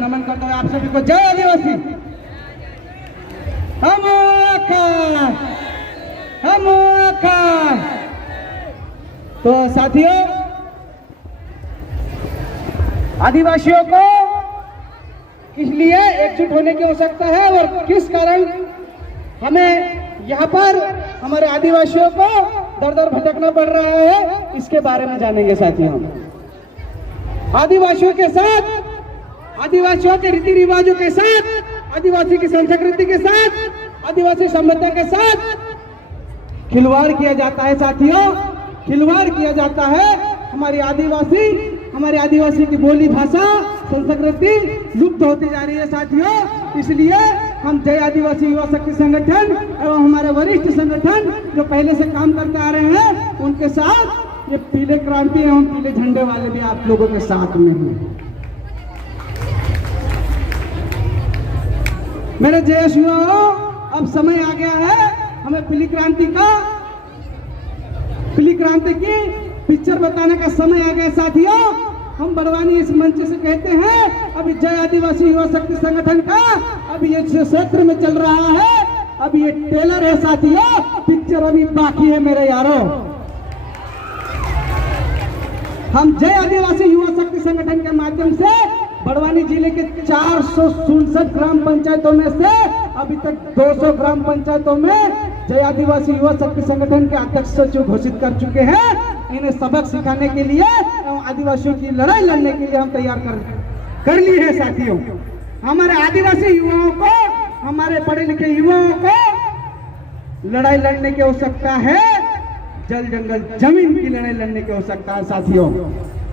नमन करता हूँ आप सभी को। जय आदिवासी। हम तो साथियों, आदिवासियों को किस लिए एकजुट होने की आवश्यकता है और किस कारण हमें यहाँ पर हमारे आदिवासियों को दर दर भटकना पड़ रहा है, इसके बारे में जानेंगे साथियों। आदिवासियों के साथ, आदिवासियों के रीति रिवाजों के साथ, आदिवासी की संस्कृति के साथ, आदिवासी सभ्यता के साथ खिलवाड़ किया जाता है साथियों, खिलवाड़ किया जाता है। हमारे आदिवासी की बोली, भाषा, संस्कृति लुप्त होती जा रही है साथियों। इसलिए हम जय आदिवासी युवा शक्ति संगठन एवं हमारे वरिष्ठ संगठन जो पहले से काम करते आ रहे हैं, उनके साथ ये पीले क्रांति एवं पीले झंडे वाले भी आप लोगों के साथ में हैं। मेरे जय युवाओं, अब समय आ गया है हमें पीली क्रांति की पिक्चर बताने का समय आ गया साथियों। हम बड़वानी इस मंच से कहते हैं, अभी जय आदिवासी युवा शक्ति संगठन का अभी ये क्षेत्र में चल रहा है, अभी ये ट्रेलर है साथियों, पिक्चर अभी बाकी है मेरे यारों। हम जय आदिवासी युवा शक्ति संगठन के माध्यम से बड़वानी जिले के 467 ग्राम पंचायतों में से अभी तक 200 ग्राम पंचायतों में जय आदिवासी युवा शक्ति संगठन के अध्यक्ष सचिव घोषित कर चुके हैं। इन्हें सबक सिखाने के लिए एवं आदिवासियों की लड़ाई लड़ने के लिए हम तैयार कर ली है साथियों। हमारे आदिवासी युवाओं को, हमारे पढ़े लिखे युवाओं को लड़ाई लड़ने की आवश्यकता है, जल जंगल जमीन की लड़ाई लड़ने की आवश्यकता है साथियों।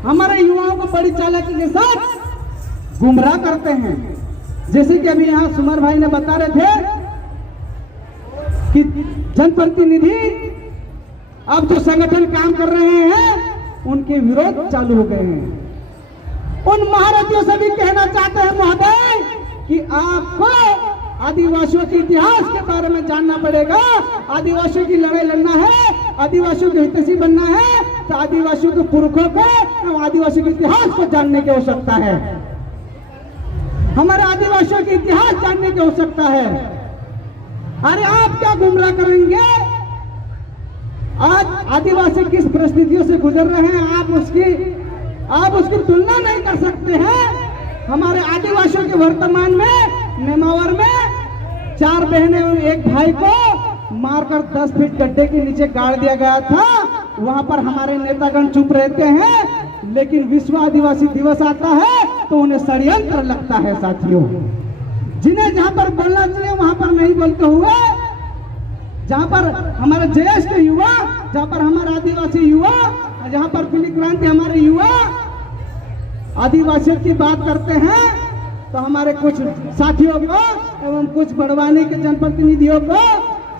हमारे युवाओं को बड़ी चालाकी के साथ गुमराह करते हैं, जैसे कि अभी यहाँ सुमर भाई ने बता रहे थे कि जनप्रतिनिधि अब जो संगठन काम कर रहे हैं उनके विरोध चालू हो गए हैं। उन महारथियों से भी कहना चाहते हैं महोदय कि आपको आदिवासियों के इतिहास के बारे में जानना पड़ेगा। आदिवासियों की लड़ाई लड़ना है, आदिवासियों के हितैषी बनना है, तो आदिवासियों के पुरखों को एवं आदिवासियों के इतिहास को जानने की आवश्यकता है। हमारे आदिवासियों के इतिहास जानने की आवश्यकता है। अरे आप क्या गुमराह करेंगे? आज आदिवासी किस परिस्थितियों से गुजर रहे हैं आप उसकी तुलना नहीं कर सकते हैं। हमारे आदिवासियों के वर्तमान में नेमावर में 4 बहनें और 1 भाई को मारकर 10 फीट गड्ढे के नीचे गाड़ दिया गया था। वहां पर हमारे नेतागण चुप रहते हैं, लेकिन विश्व आदिवासी दिवस आता है तो उन्हें षड्यंत्र लगता है साथियों। जिन्हें जहां पर बोलना चाहिए वहां पर नहीं बोलते हुए, जहां पर हमारे देश के युवा, जहां पर हमारे आदिवासी युवा, जहां पर पीली क्रांति हमारे युवा आदिवासियों की बात करते हैं, तो हमारे कुछ साथियों को एवं कुछ बड़वानी के जनप्रतिनिधियों को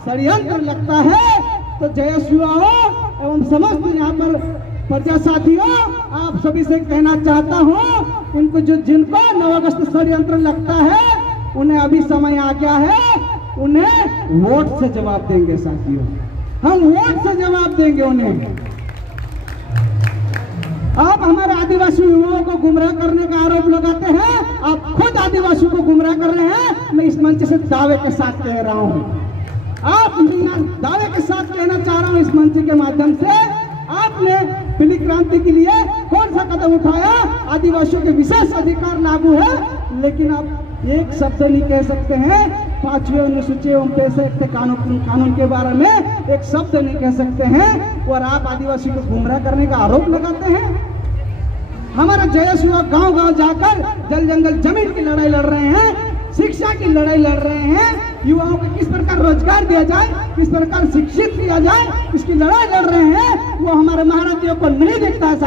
षड्यंत्र लगता है। तो जय युवाओं एवं समस्त यहाँ पर प्रजा साथियों, आप सभी से कहना चाहता हूँ, इनको जिनको 9 अगस्त षड्यंत्र लगता है, उन्हें अभी समय आ गया है, उन्हें वोट से जवाब देंगे साथियों। हम वोट से जवाब देंगे उन्हें। आप हमारे आदिवासी युवाओं को गुमराह करने का आरोप लगाते हैं, आप खुद आदिवासियों को गुमराह कर रहे हैं। मैं इस मंच से दावे के साथ कह रहा हूं, दावे के साथ कहना चाह रहा हूं इस मंच के माध्यम से, आपने पीली क्रांति के लिए कौन सा कदम उठाया? आदिवासियों के विशेष अधिकार लागू है, लेकिन आप एक शब्द नहीं कह सकते हैं 5वें अनुसूची एवं 65 कानून के बारे में एक शब्द नहीं कह सकते हैं, और आप आदिवासी को गुमराह करने का आरोप लगाते हैं। हमारा जयस युवा गांव-गांव जाकर जल जंगल जमीन की लड़ाई लड़ रहे हैं, शिक्षा की लड़ाई लड़ रहे हैं, युवाओं को किस प्रकार रोजगार दिया जाए, किस प्रकार शिक्षित किया जाए, इसकी लड़ाई लड़ रहे हैं। वो हमारे महारथियों को नहीं दिखता है।